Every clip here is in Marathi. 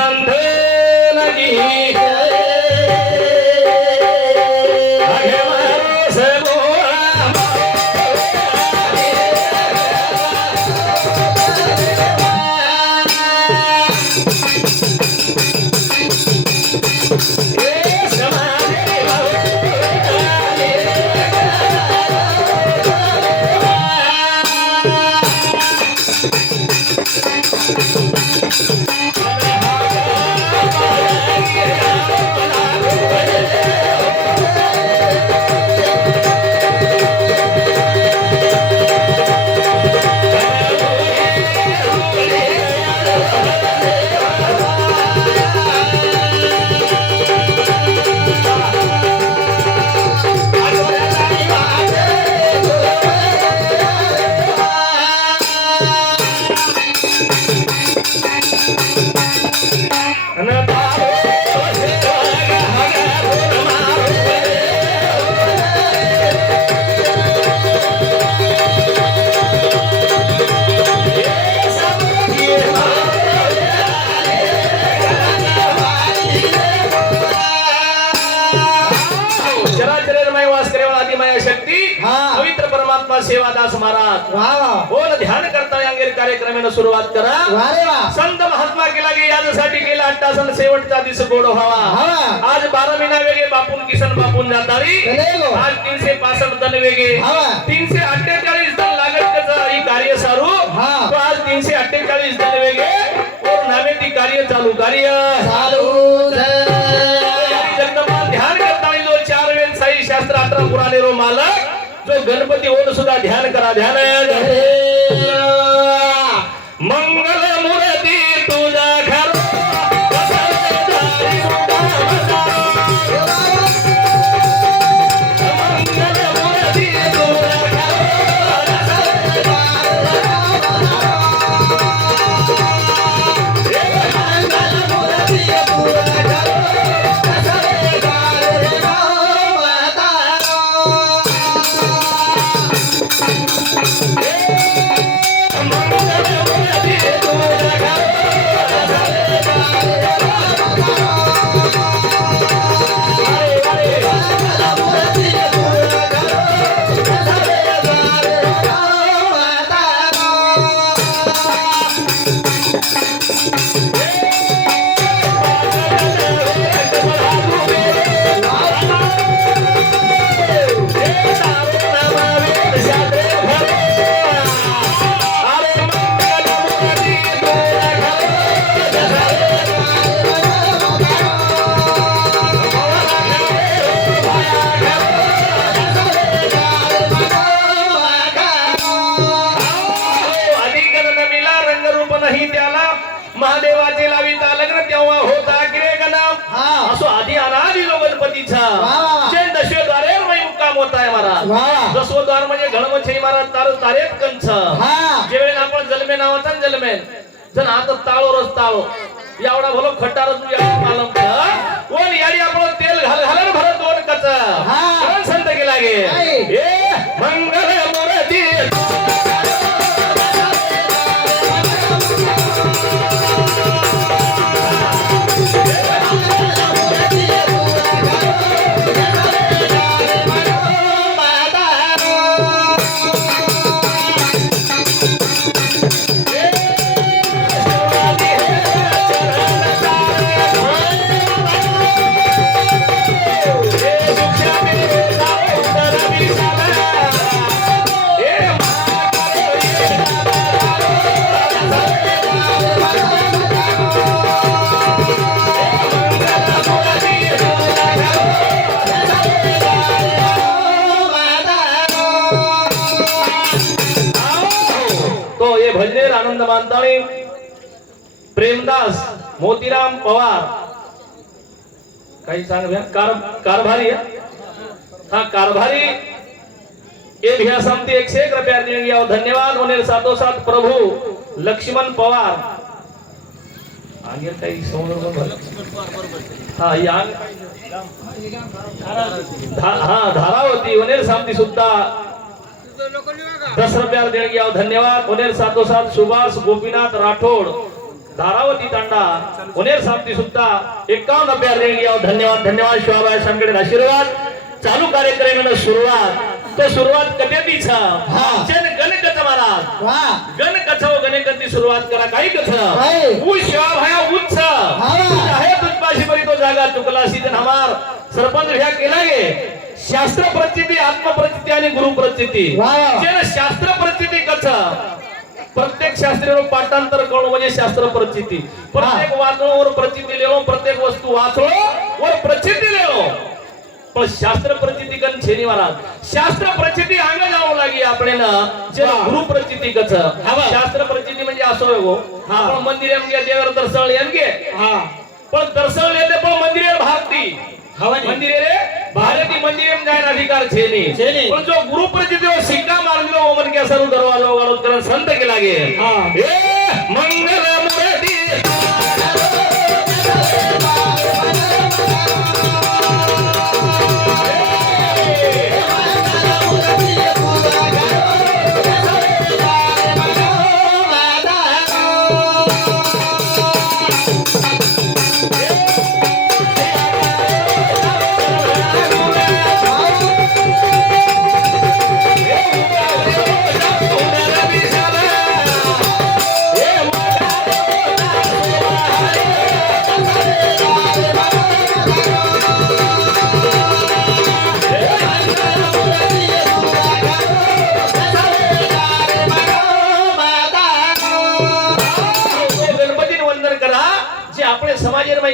संत लगी पवित्र परमात्मा सेवादास महाराज बोल ध्यान करता अंगेर कार्यक्रमाने सुरुवात करा संत महात्मा केला गे यासाठी केला अट्टासन शेवटचा दिवस गोड व्हावा आज 12 महिना वेगे बापून किसन बापून जातारी आज 365 दन वेगे 348 दन लागत त्याचा ही कार्य सारू तो आज 348 दन वेगे और नामे ती कार्य चालू जगदंबा ध्यान करता जो 4 वेद साई शास्त्र 18 पुराणे रो मालक जो गणपती होत सुद्धा ध्यान करा ध्यान मंगल मूर्ती तुझा घर महादेवाचे लाविता लग्न तेव्हा होता गिरे गणम असो आधी अनादि जो गणपतीचा जे दशेद्वारे मुक्काम होताय महाराज दशोद्वार म्हणजे घडमछई महाराज तार तारेत कंच जेवेळी आपण जलमे नावाचा जलमेन जण आता ताळो रस ताळो एवढा भलो खटार तू या मालम कोण यारी आपण तेल घाल भरत दोन कच कोण संत गेला गे ए मंगल मूर्ती भजनेर आनंद मानताळे प्रेमदास मोतीराम पवार काही सांग भैया कारभारी हाँ कारभारी ये भैया समती 101 रुपया देंगे और धन्यवाद उन्हें साथों साथ प्रभु लक्ष्मण पवार आगे काही समोर हाँ यान हाँ धारावती उन्हें समती सुद्धा 10 रुपया देणगी और धन्यवाद उन्हें साथों साथ सुभाष गोपीनाथ राठौड़ धारावती तांडा उनेर सामती सुद्धा 51 अभ्यार रेडिओ धन्यवाद धन्यवाद शिवाबाई सांगडे आशीर्वाद चालू कार्यक्रमाला सुरुवात कथेतीचा जन गणकथ महाराज गणकथ गणकथी सुरुवात करा काही कथ ऊ शिवाभाया उच्च आहे तुझपाशी बरी तो जागा चुकला सीजन हमार सरपंच ह्या केला गे शास्त्र प्रचिती आत्म प्रचिती आणि गुरु प्रचिती जन शास्त्र प्रचिती कथ प्रत्येक शास्त्रीय पाठांतर करून म्हणजे शास्त्र प्रचिती प्रत्येक वाचनावर प्रचिती लेलो प्रत्येक वस्तू वाचलो वर प्रचिती लेलो पण शास्त्र प्रचिती कन छेनी महाराज शास्त्र प्रचिती आंग जावं लागी आपल्याला जे गुरु प्रचिती कच शास्त्र प्रचिती म्हणजे असो हो आपण मंदिर एमगे देवर दर्शळ एमगे पण दर्शळ येते पण मंदिर भारती मंदिर रे भारती मंदिर एम जायन अधिकार छेनी पण जो गुरु प्रचिती हो सिक्का मारलो ओमन के सर्व दरवाजा उघडून करण संत के लागे ए मंगल मूर्ती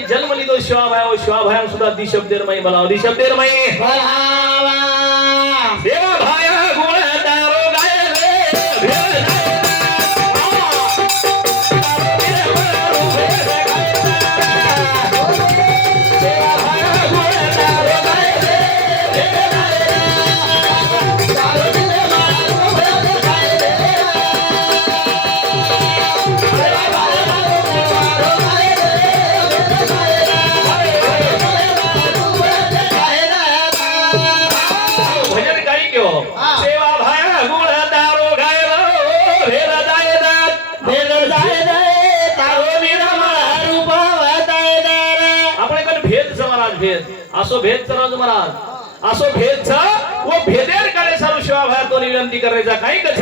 जन्म लिदो शिवाभाया सुद्धा दिशब्देरमय बनाव दिशब्देरमय देवा भाया गुण दारो गाय रे असो भेद चराज महाराज असो भेद वो भेदेर करे सारू शिवाभाया तो विनंती करायचा काही कछ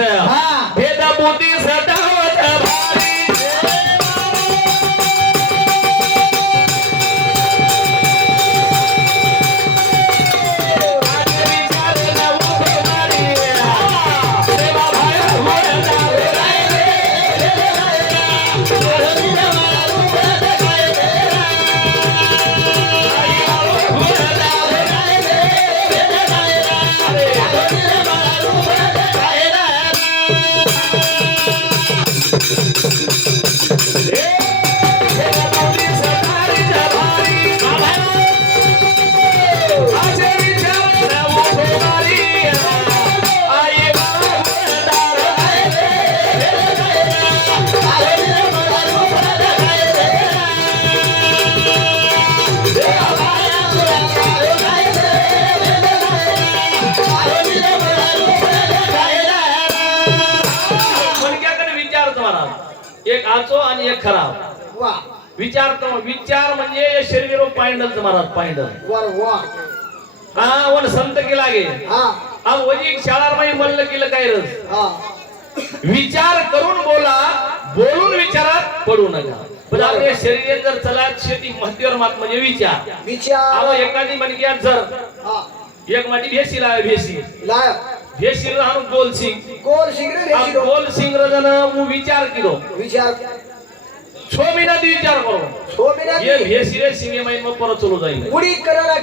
भेदा पोती सदावत भारी एक आचो आणि एक खराब विचार म्हणजे शरीर पायंडल महाराज पायंडल हा वन संत केला गे हा वजी शाळा माई म्हणलं केलं काय रस विचार करून बोला बोलून विचारात पडू नका पण आपले शरीर जर चला शेती मध्यवर मात म्हणजे विचार एखादी म्हणजे जर एक माटी भेसी लाय भेसी भेसी राहून गोल सिंग रजन मु विचार किलो छो महीना दी विचार करो ये भेसी रे सिंगे माइन में पर चलो जाई उड़ी कना ना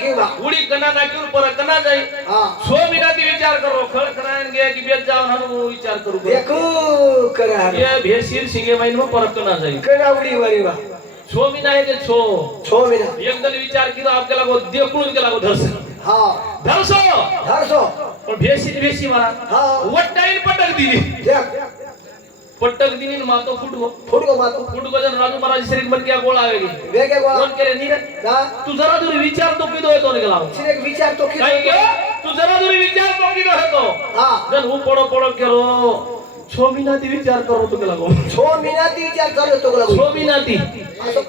क्यों पर कना जाई 6 महीना दी विचार करो खड़ करान गया कि बेच जाओ हम विचार करू देखो करा ये भेसी सिंगे माइन में पर कना जाई कना उड़ी वारी वा 6 महीना है जे 6 महीना एकदम विचार किलो आपके लागो देखून के लागो धरसो पण भेसी मारा वट्टाईन पटक दिली पटक दिनी मातो फुटको जन राजू महाराज शरीर बन गया गोल आवेगी वेगे गोल कौन करे नीरे तू जरा दूर विचार तो किदो है तो निकला सिर्फ विचार तो किदो तू जरा दूर विचार तो किदो है तो हां जन हु पड़ो करो छोमिनाती विचार करो तो केला गो छोमिनाती विचार करो तो केला गो छोमिनाती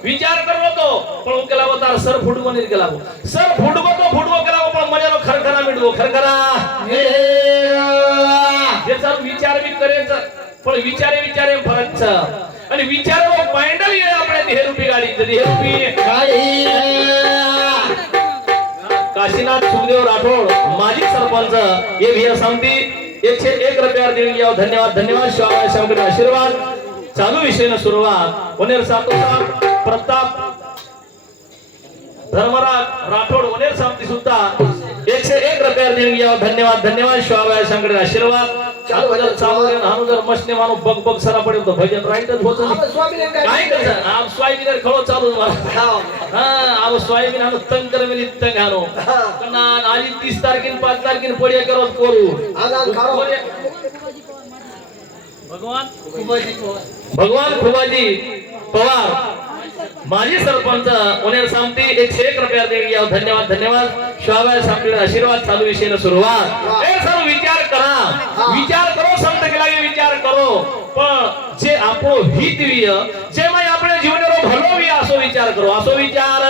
विचार करो तो पण હું કેલા તાર સર ફૂડવો નહીં કેલા સર ફૂડવો કેલા પણ મજાનો ખરખરા મીડવો ખરખરા જે સર વિચાર બી કરે છે પણ વિચારે ફરક છે અને વિચારો પાઇન્ડલ એ આપણે દેહરૂપી ગાડી છે દેહરૂપી ગાડી काशीनाथ सुखदेव राठोड माजी सरपंच हे भैया सांगती 101 रुपयावर देणगी यावं धन्यवाद धन्यवाद शिवाय शामकडे आशीर्वाद चालू विषयनं सुरुवात वनेर सातोसा प्रताप धर्मराज राठोड वनेर सांगती सुद्धा 101 रुपयावर देणगी यावं धन्यवाद धन्यवाद शिवाय शामकडे आशीर्वाद चालू जर चालू हानु जर मशने मानो बग बग सरा पडे तो भजन राईटच होत नाही काय करायचं आप स्वामीने खळो चालू मला हां आप स्वामीने हानु तंग कर मिली तंग हानो कना आली 30 तारखेन 5 तारखेन पडिया करत करू भगवान खुबाजी पवार माजी सरपंच ओनेर सांगती 101 रुपया देणगी यावं धन्यवाद धन्यवाद शिवाय सांगतील आशीर्वाद चालू विषयनं सुरुवात ए सर्व विचार करो संत केला विचार करो पण जे आपो हितवीय जे माय આપણે જીવનનો ભલોવી આસો વિચાર કરો આસો વિચાર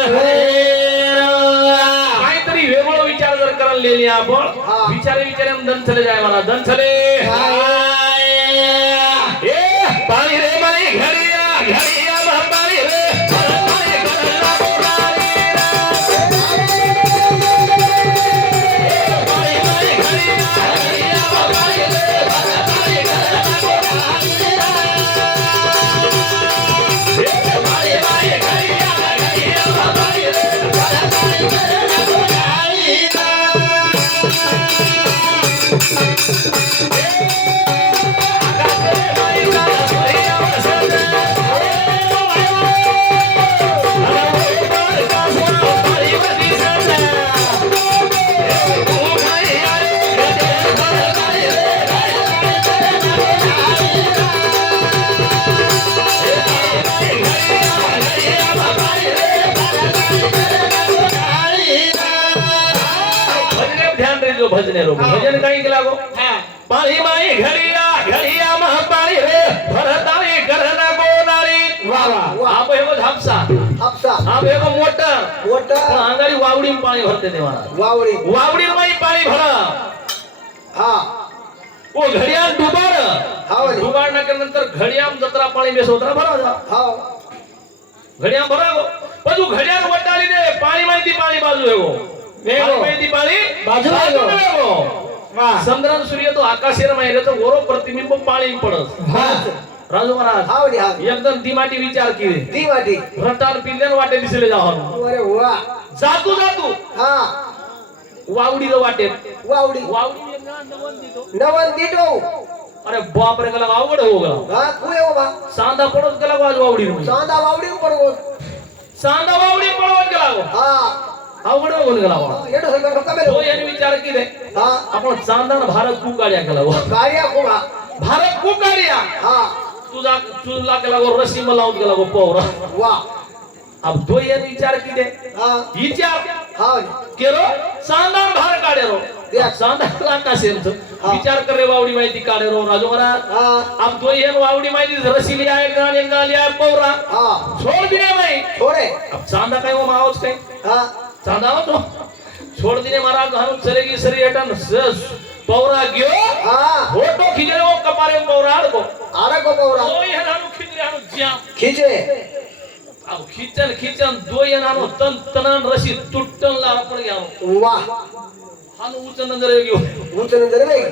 काहीतरी वेगळो विचार जर करायला लेली आपण विचारे दन चले जाय मला दन चले ए पाणी रे माई घरी भजने रो भजन काही केला गो पाळी माई घडिया महापाळी रे भरताळी करना गोनारी वा वा आप हे हापसा आप हे मोटर अंगारी वावडी पाणी भरते देवाला वावडी माई पाणी भरा हा ओ घडिया डुबाड नंतर घडिया जत्रा पाणी बेसोतरा भरा हा घडिया भरा गो पण घडिया वटाली दे पाणी माहिती पाणी बाजू हे गो पाणी बाजू चंद्रन सूर्य तो आकाशेर माहिती तो गोरो प्रतिबिंब पाणी पडत राजू महाराज एकदम दिमाटी विचार केले दिमाटी रटार पिल्ल्यान वाटे दिसले जाऊ अरे वा जातू हा वावडीला वाटेत वावडी नवन दितो अरे बाप रे गला आवड हो गला हा तू येऊ बा सांदा पडत गला वावडी सांदा वावडी पडवत गेला हा आवड होऊन गेला तो याने विचार केले आपण चांदान भारत खूप गाड्या केला भारत खूप गाड्या तुला केला रशी मला लावून गेला पोवरा वा अब तो याने विचार केले विचार केरो चांदान भार काढे रो चांदाला कासेमच विचार करे वावडी माहिती काढे रो राजू महाराज अब तो याने वावडी माहिती रशी लिया एक गाली आहे पोवरा छोड़ दिले माई छोड़े अब चांदा काय वो मावच काय चांदा तो छोड़ दिने महाराज हानु चलेगी सरी हटन पौरा गयो फोटो खींचे वो कपारे में पौरा आड़ को पौरा दो ये हानु खींच रे हानु ज्या खींचे अब खींचन दो ये हानु तनन रशी टुटन ला पड़ गया वाह हानु उचन नजर गयो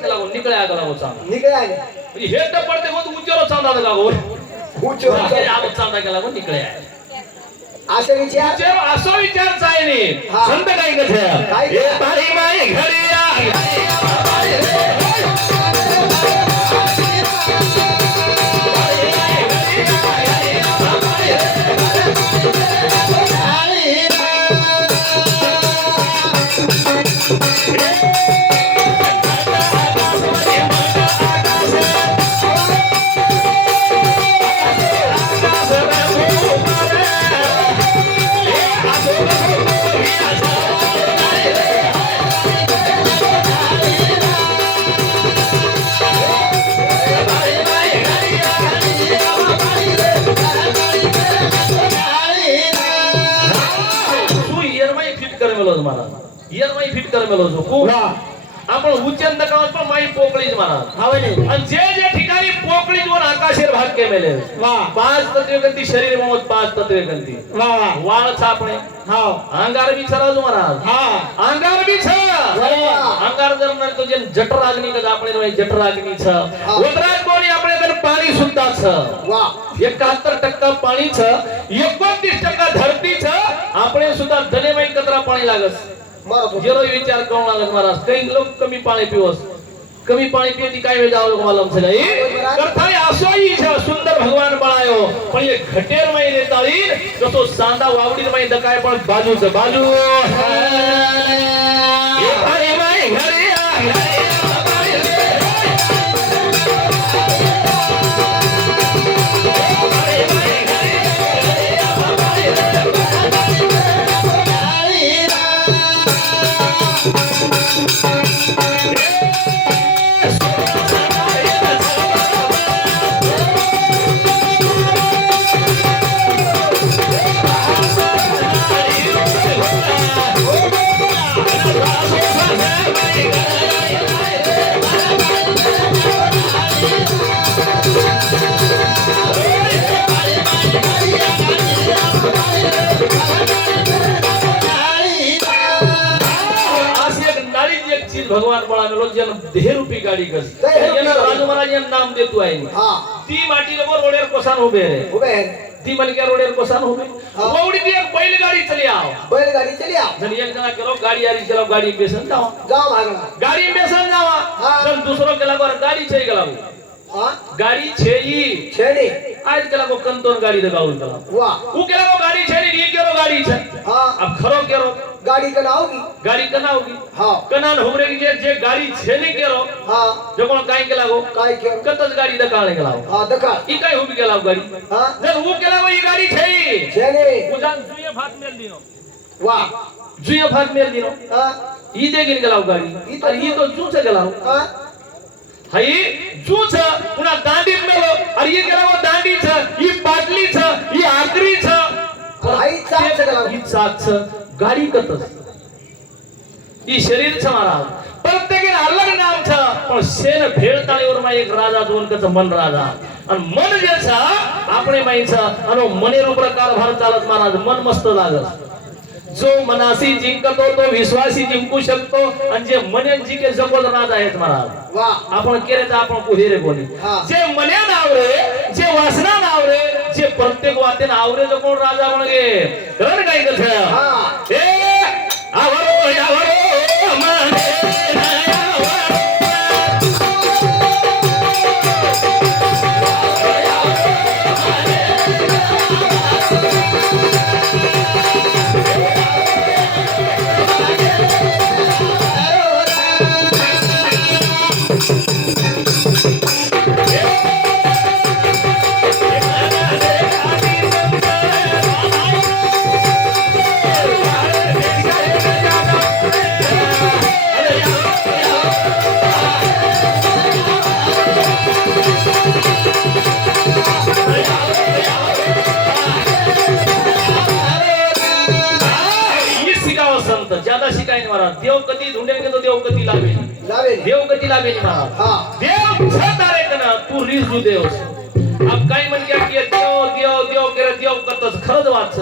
लागो निकळे आगला वो चांदा निकळे हेट पडते वो उचरो चांदा लागो उचरो आलो चांदा गेला वो निकळे असं विचार चायनी संत काही कथे ए पाळी माई घडिया મેલો છે મારા યર માઈ ફિટ કર મેલો છો કુ आपण उच्चन दकावत पण माई पोकळीच मारा हावे नाही आणि जे ठिकाणी पोकळीच वर आकाशेर भाग के मेले वाह पाच तत्वे गंती शरीर मोत पाच तत्वे गंती वाह वाह वाळ छापणे हाव अंगार बी छरा जो महाराज हा अंगार बी छ अंगार जर म्हणतो तो जे जठराग्नी कदा આપણે નો जठराग्नी छ ઉતરાગ કોની આપણે કર પાણી સુદ્धा छ वाह 71% પાણી छ 29% ધરતી छ આપણે સુદ્धा ધનેમય કતરા પાણી लागस मारो तो जेरो विचार करू लागत महाराज काही लोक कमी पाणी पिवस कमी पाणी पियती काय वेळ जाव मला છે નહીં કરતાય આસોઈ છે સુંદર ભગવાન બનાયો પણ એ ઘટેર માં રેતાળી તો સાંદા વાવડી માં દકાય પણ બાજુ છે બાજુ એ ભાઈ ભાઈ ઘરે આ भगवान बनावेलो जन देह रूपी गाडी कस याला राजू महाराज यांना नाम देतो आहे हां ती माटी लो रोडेर कोसान उभे रे उभे ती मन के रोडेर कोसान उभे वौडी ती एक बैलगाडी चली आओ बैलगाडी चली आओ जन एक जना केलो गाडी आरी चलाव गाडी बेसन जावा जाओ भागला गाडी बेसन जावा जन दुसरो केला बर गाडी छे गेला हां गाडी छेई छेडी आज केला को कंतोन गाडी दगावून केला वाह उ केला को गाडी छेडी नी केलो गाडी छे हां अब खरो केरो गाड़ी कनाओगी गाड़ी कनाओगी हां कनान होरे जे गाड़ी छेने केरो हां जो कोण काय केला गो काय के कतच गाडी दकाळे गेला हां दका ई काय होबी गेला गाडी हां जर उ केला ई गाडी छेई छेने उजान जुये भात मेल दिनो वाह जुये भात मेल दिनो हां ई देगिन गेला गाडी और ई तो जूच गेला हां हई जूच पुन्हा दांडीत मेलो और ई गेला वो दांडी छ ई पाटली छ ई आकरी छ हाई चाक छ गेला ई चाक छ गाड़ी कतस ई शरीर छ महाराज प्रत्येक अलग नाम छ पण सेन भेळताळीवर मा एक राजा दोन कच मन राजा आणि मन जे छ આપણે माई छ अनो मनेरो प्रकार भार चालत महाराज मन मस्त लागत जो मनासी जिंकतो तो विश्वासी जिंकू शकतो आणि जे मनेन जिके जगत राजा आहेत महाराज वाह आपण केले तर आपण कुहेरे कोणी जे मने नावरे जे वासना नावरे जे प्रत्येक वातेन आवरे जो कोण राजा म्हणगे रण काय कथे हां ए आवरो आवरो मने ज्यादा शिकाय महाराज देव कधी ढूंढेंगे तो देव कधी लावे देव कधी लावे महाराज हां देव छतारे कना तू रिजू देव अब काय म्हण क्या की देव देव देव करे देव करतस खरज वाच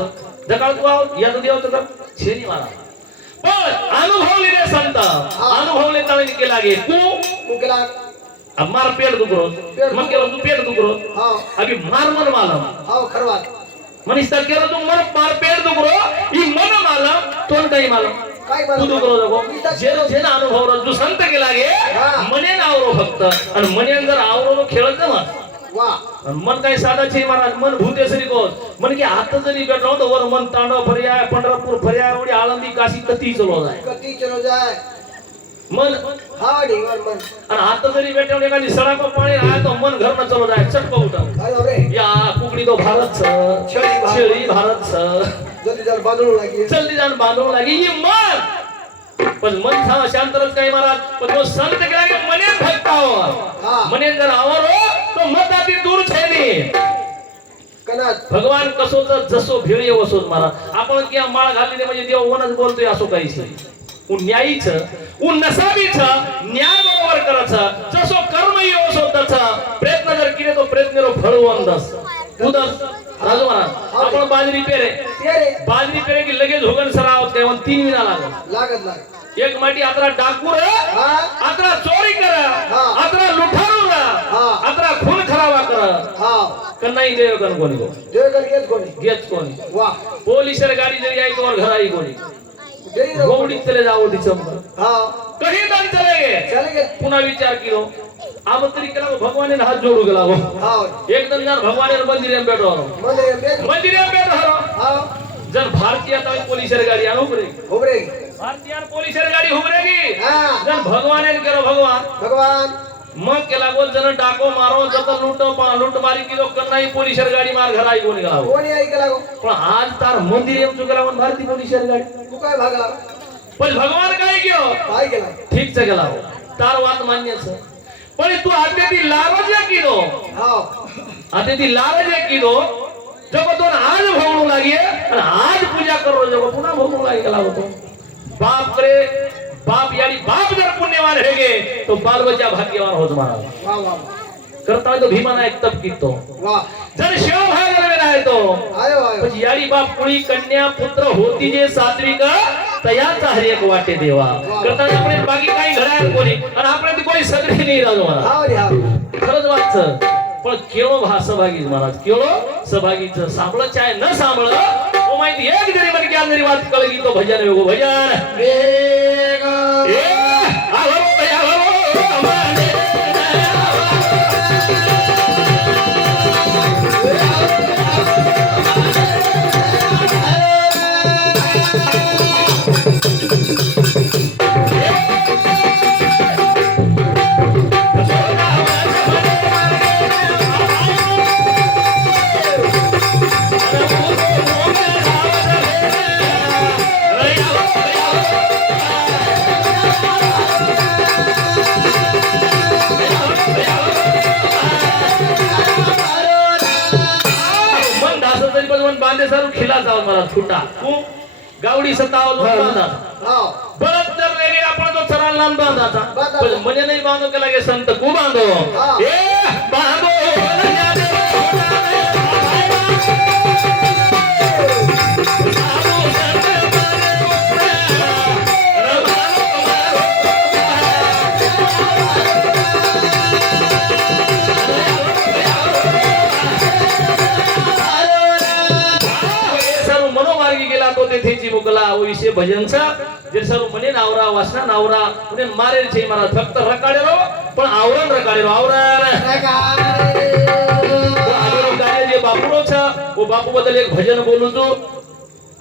जकाळ तू आव या देव तर छेनी महाराज पण अनुभवलेले संत अनुभवले तळी के लागे तू केला अब मार पेट दुखरो मन केलो तू पेट दुखरो हां अभी मार मन मालम हां खरवात मनीषा केलो तू मन मार पेट दुखरो ई मन मालम तोन काही मालम काय तू दुखरो जगो जे जे अनुभव जो संत के लागे मने आवरो फक्त आणि मने जर आवरो खेळत ना वाह मन काय साधा छे महाराज मन भूतेसरी कोस मन के हात जरी बेठो तो वर मन तांडव पर्याय पंढरपूर पर्याय ओडी आळंदी काशी कती चलो जाय मन हां ढेवर मन आणि हात जरी बेठो एखादी सडक पाणी राहा तो मन घर न चलो जाय चटको उठा अरे या कुकडी तो भारत छ छेळी भारत छ जल्दी जान बांधू लागी जल्दी जान बांधू लागी ये मन पण मन था शांतरच काय महाराज पण तो संत के लागे मने भक्ता हो मने जर आवरो तो मत आती दूर छे नी कनात भगवान कसोच जसो भेळ वसोच महाराज आपण किंवा माळ घाललेले म्हणजे देव वनच बोलतोय असो काहीच नाही उन न्यायीच उन नसावीच न्याय बरोबर करायचं जसो कर्म येवसो तसा प्रयत्न जर केले तो प्रयत्न रो फळ वंदस उदस राजू महाराज आपण बाजरी पेरे तेरे बाजरी पेरे की लगेच होगन सराव तेव्हा 3 विना लागत लागत एक माटी आतरा डाकूर हा आतरा चोरी कर हा. आतरा लुठारू हा. आतरा खून खराबा कर हा कन्नाई देव कन कोणी गो देव कर घेत कोणी घेत कोणी वाह पोलिसर गाडी जरी आई तो घर आई कोणी जरी रहो. गोवडी चले जाओ दिसंबर हा कहीं तक चले गए चले गे पुन्हा विचार किलो अब तरी केला भगवान ने हात जोडू गेला हो हा एकदम जर भगवान ने मंदिर में बैठो मध्ये बेट मंदिर में बैठो हा जर भारतीय आता पोलिसर गाडी आणू पडे उभरे भारतीय पोलिसर गाडी उभरेगी हा जर भगवान ने केलो भगवान भगवान मग केला गोल जण डाको मारो जत लूट मारी किलो कन्नाई पोलिसर गाडी मार घर आई कोणी गेला कोणी ऐकला गो पण आज तार मंदिर एम चुकला म्हणून भारतीय पोलिसर गाडी तू काय भागला पण भगवान काय गयो काय केला ठीक च गेला हो तार वात मान्य छ पण तू आते ती लारज कीदो हा आते ती लारज कीदो जब तो आज भोगणू लागिए आणि आज पूजा करो जब पुन्हा भोगणू लागी गेला होतो बाप रे बाप यानी बाप जर पुण्यवान रहेगे तो बाल बच्चा भाग्यवान होत महाराज वाह वाह करता है तो भीमाना एक तप कीतो वाह जर शिव भाग में आहे तो आयो आयो પછી याडी बाप कुणी कन्या पुत्र होती जे सात्विक तयाचा हर एक वाटे देवा करता आपण बाकी काही घडायला कोणी आणि आपण ती कोणी सगळी नाही राहतो मला हा रे हा खरंच वाटचं पण केळो भा सहभागी महाराज केळो सहभागीच सांभळ चाय न सांभळ ओ माहिती एक जरी मन ज्ञान जरी वाट कळगी तो भजन वेगो भजन वेग ए आलो आलो माने बांधे सारू खिला जाओ मला छुटा तू गावडी सताव लोक बांधा हा बरत जर लेगे आपण तो चरण लांब बांधाचा बांधा. पण मने नाही बांधो के लागे संत को बांधो हा. ए बांधो मनोमार्गी गेला तो तेथेची मुकला ओ विषय भजनचा जे सर्व मने नावरा वासना नावरा पुणे मारे छे मारा फक्त रकाडे रो पण आवरण रकाडे रो आवरण कार्य जे बापूरो छ ओ बापू बद्दल एक भजन बोलू जो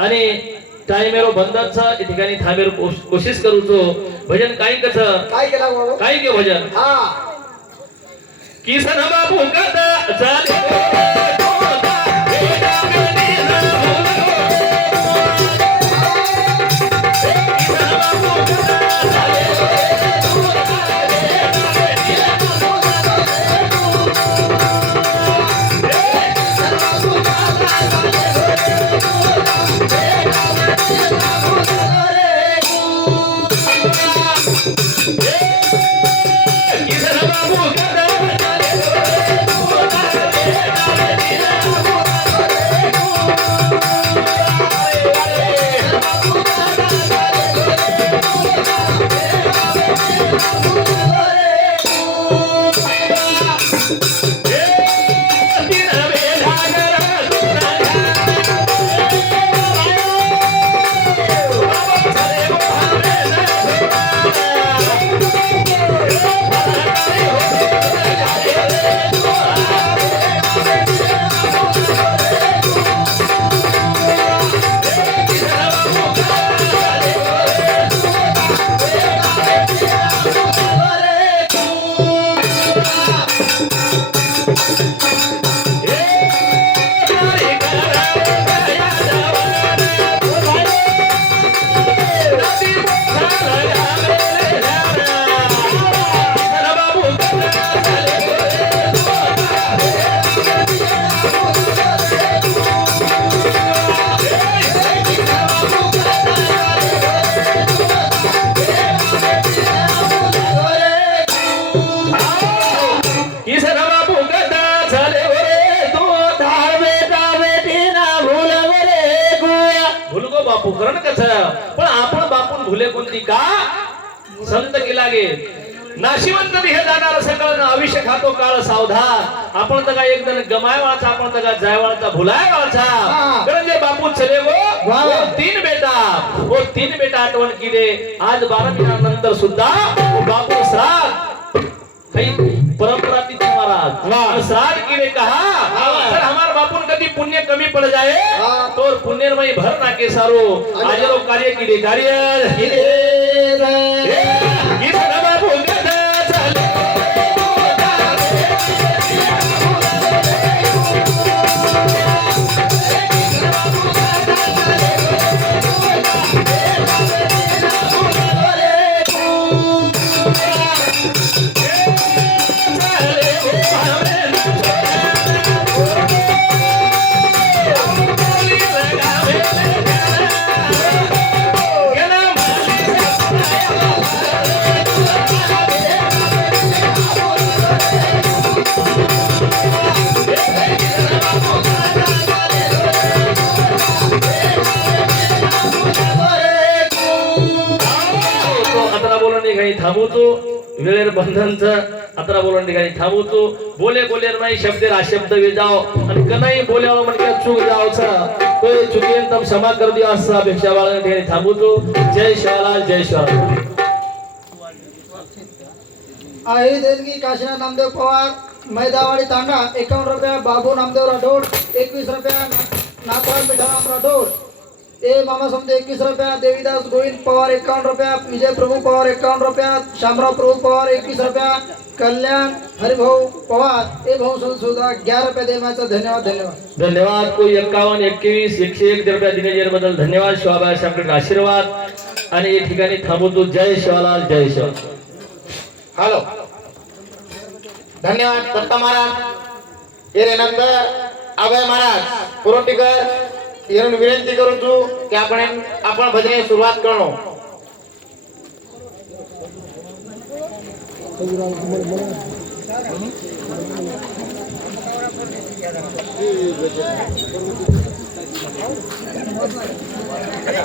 आणि टाइमेरो बंधनचा या ठिकाणी थांबेर कोशिश करू जो भजन काय कस काय केला बाबा काय के भजन हा किसन बापू कथा चाले किसन बापू कथा चाले बापू करण कस पण आपण बापून भुले कोणती का संत की लागे नाशिवंत हे जाणार सकळ आयुष्य खातो काळ सावधान आपण तर काय एकदम गमायवाळाचा आपण तर काय जायवाळाचा भुलायवाळाचा कारण जे बापू चले वो तीन बेटा आठवण की दे आज 12 महिन्यानंतर सुद्धा वो बापू श्राद्ध काही परंपरा थी महाराज श्राद्ध की ने कहा सर हमारे बापू कभी पुण्य कमी पड़ जाए तो पुण्य में भर ना के सारो आज लोग कार्य की दे कार्य बाबू थांबवतो वेळेर बंधनचं अतरा बोलून ठिकाणी थांबवतो बोले बोलेर नाही शब्देर अशब्द विजाव आणि कनाई बोल्यावर म्हणजे चूक जावचा तो चुकीन तम क्षमा कर दिया असं अपेक्षा वाळन ठिकाणी थांबवतो जय शिवलाल जय शिवलाल आहे देणगी काशीनाथ नामदेव पवार मैदावाडी तांडा 51 रुपया बाबू नामदेव राठोड 21 रुपया नाथराम मिठाराम राठोड ए मामा समते 21 रुपया देवीदास गोविंद पवार 51 रुपया विजय प्रभु पवार 51 रुपया शामराव प्रभु पवार 21 रुपया कल्याण हरिभाऊ पवार ए भाऊ सुद्धा 11 रुपया देण्याचा धन्यवाद धन्यवाद धन्यवाद कोई 51 21 101 रुपया दिने बद्दल धन्यवाद शिवाबाई साहेबांकडे आशीर्वाद आणि या ठिकाणी थांबवतो जय शिवलाल जय शिवलाल हेलो धन्यवाद दत्ता महाराज ये नंतर अभय महाराज पुरोटीकर येऊन विनंती करू तू की आपण भजने सुरुवात करू